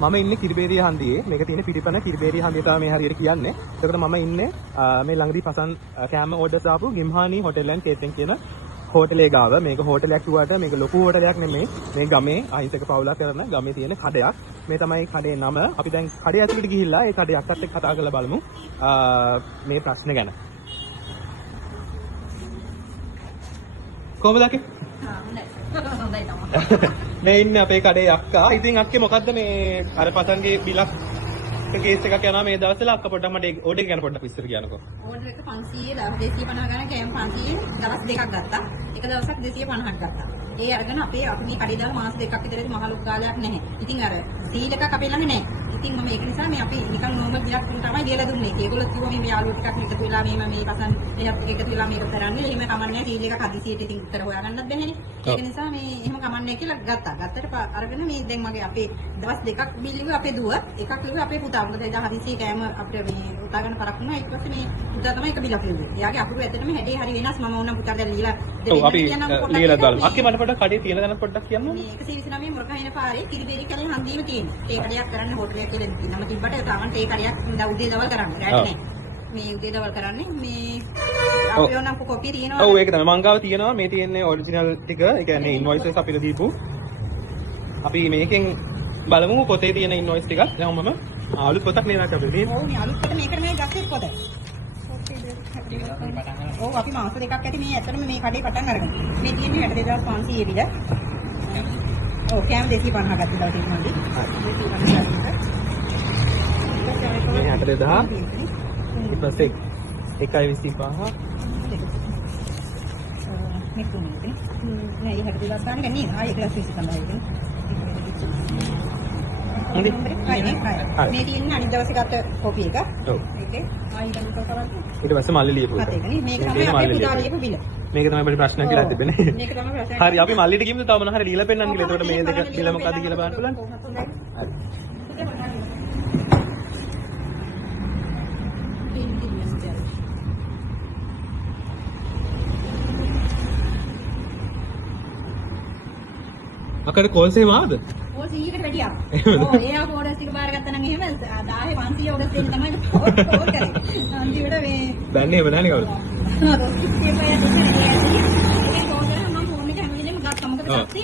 මම ඉන්නේ කිරිබේරිය හන්දියේ. මේක තියෙන පිටිපන කිරිබේරිය හන්දිය තමයි මේ හරියට කියන්නේ. ඒකට මම ඉන්නේ මේ ළඟදී පසන් කෑම ඕඩර්ස් ආපු ගිම්හානි හොටෙල් ඇන්ඩ් කේටරින් කියන හෝටලේ ගාව. මේක හෝටලයක් කිව්වට මේක ලොකු හෝටලයක් නෙමෙයි. මේ ගමේ අහිංසක පවුලක් කරන ගමේ තියෙන කඩයක්. මේ තමයි කඩේ නම. අපි දැන් කඩේ ඇතුළට ගිහිල්ලා ඒ කඩේ අක්කත් එක්ක කතා කරලා බලමු මේ ප්‍රශ්නේ ගැන. කොහොමද අක්කේ? මේ ඉන්නේ අපේ කඩේ අක්කා. ඉතින් අක්කේ මොකද්ද මේ අර පතන්ගේ බිලක් කේස් එකක් යනවා මේ දවස්වල අක්ක පොඩ්ඩක් මට ඕඩර් එක ගැන පොඩ්ඩක් විස්තර කියන්නකෝ. ඕඩර් එක 500 250 ගණන් කෑම 500 දවස් දෙකක් ගත්තා. එක දවසක් 250ක් ගත්තා. ඒ අරගෙන අපි මේ කඩේ දාලා මාස දෙකක් විතරදී මහ ලොකු කාලයක් නැහැ. ඉතින් අර සීල් එකක් අපේ ළඟ නැහැ. ඉතින් මම ඒක නිසා මේ අපි නිකන් නෝමල් බිලක් තමයි දීලා දුන්නේ. ඒගොල්ලෝ කිව්වා මේ යාළුවෝ ටිකක් එකතු වෙලා මේ පසන් එහත් එකතු වෙලා මේක කරන්නේ. එහෙම කමන්නේ සීල් එකක් හදිසියට ඉතින් උත්තර හොයාගන්නත් බැහැනේ. ඒක නිසා මේ එහෙම කමන්නේ කියලා ගත්තා. ගත්තට අරගෙන මේ දැන් මගේ අපේ දවස් දෙකක් බිල් ලිව්වේ අපේ දුව, එකක් ලිව්වේ අපේ පුතා. මොකද එදා හදිසියේ කෑම අපිට මේ උතා ගන්න පරක් වුණා. ඊට පස්සේ මේ පුතා තමයි එක බිලක් ලිව්වේ. එයාගේ අකුරු ඇත්තටම හැඩේ හරි වෙනස්. මම ඕනම් පුතාට දැන් ලියලා ඔව් අපි ලියලා දාලා. අක්කේ මට පොඩ්ඩක් කඩේ තියලා ගන්න පොඩ්ඩක් කියන්න. මේ 129 මුරගහින පාරේ කිරිබේරි කැලේ හන්දියේම තියෙන්නේ. ඒ කඩයක් කරන්න හොටලයක් කියලා නම තිබ්බට තාමන් ඒ කඩයක් උදේ දවල් කරන්නේ. රැට නෑ. මේ උදේ දවල් කරන්නේ මේ අපි ඕනම් කොපිය තියෙනවා. ඔව් ඒක තමයි මං ගාව තියෙනවා. මේ තියෙන්නේ ඔරිජිනල් ටික. ඒ කියන්නේ ඉන්වොයිසස් අපිට දීපු. අපි මේකෙන් බලමු පොතේ තියෙන ඉන්වොයිස් ටිකක්. දැන් මම අලුත් පොතක් නේද අපිට මේ. ඔව් මේ අලුත් පොත මේකට මේ ගත්තේ පොත. ඔව් අපි මාස දෙකක් ඇති මේ ඇත්තටම මේ කඩේ පටන් අරගෙන. මේ තියෙන්නේ 62500 විතර. ඔව් කෑම 250 ගත්තා දවස් දෙකක් මන්දි. මේ 60000 ඊට පස්සේ 1.25 මේ තුනේ නෑ 60000 ගන්න නේද ආයෙ ක්ලාස් 20 තමයි ඒක හරි මේ තියෙන අනිත් දවසේ ගත්ත කොපි එක ඔව් ඒකේ ආයෙ ගන්න කරන්නේ ඊට පස්සේ මල්ලි ලියපු එක මේක තමයි අපේ පුතා ලියපු බිල මේක තමයි අපේ ප්‍රශ්න කියලා තිබෙන්නේ මේක තමයි ප්‍රශ්න හරි අපි මල්ලිට කියමුද තව මොනවා හරි ලියලා පෙන්නන්න කියලා එතකොට මේ දෙක බිල මොකද්ද කියලා බලන්න පුළුවන් හරි අකට කෝල් සේම ආවද? කෝල් 100කට වැඩියක්. ඔව් එයා කෝඩස් ටික බාරගත්තා නම් එහෙම 10500 ඔඩස් දෙන්න තමයි කෝල් කරේ. අන්තිමට මේ දන්නේ එහෙම නැහනේ කවුරුත්.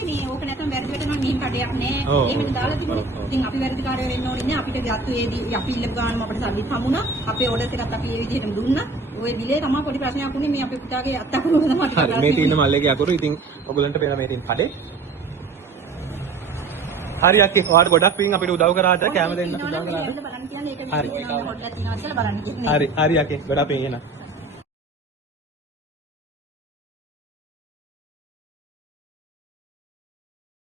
මේ ඕක නැත්නම් වැරදි වෙටනවා මෙහිම කඩයක් නෑ. එහෙම දාලා තිබුණේ. ඉතින් අපි වැරදිකාරයෝ වෙන්න ඕනේ නෑ. අපිට ගත්ත ඒදී අපි ඉල්ල ගානම අපිට සල්ලි හමුණා. අපේ ඔඩස් එකත් අපි මේ විදිහටම දුන්නා. ඔය බිලේ තමයි පොඩි ප්‍රශ්නයක් වුණේ මේ අපේ පුතාගේ අත්තකුරු තමයි. හරි මේ තියෙන මල්ලේගේ අකුරු ඉතින් ඔයගලන්ට පේන මේ තියෙන කඩේ හරි අක්කේ ඔයාලට ගොඩක් පින් අපිට උදව් කරාට කැම දෙන්න උදව් කරාට බලන්න කියන්නේ ඒක හොටලක් තියනවා කියලා බලන්න කියන්නේ. හරි අක්කේ ගොඩක් පින් එනවා.